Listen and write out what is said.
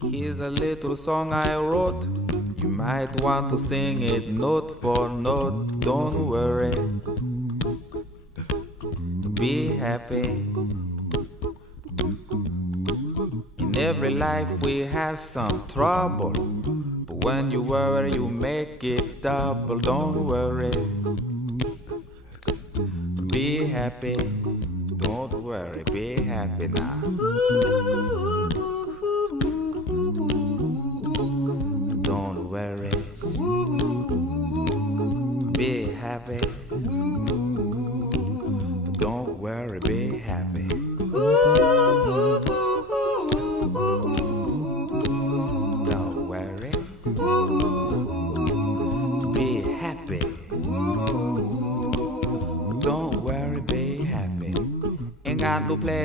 Here's a little song I wrote. You might want to sing it note for note. Don't worry, be happy. In every life we have some trouble, but when you worry you make it double. Don't worry, be happy. Don't worry, be happy now. Don't worry, be happy. Don't worry, be happy. Don't worry, be happy. Don't worry, be happy. Ain't got no place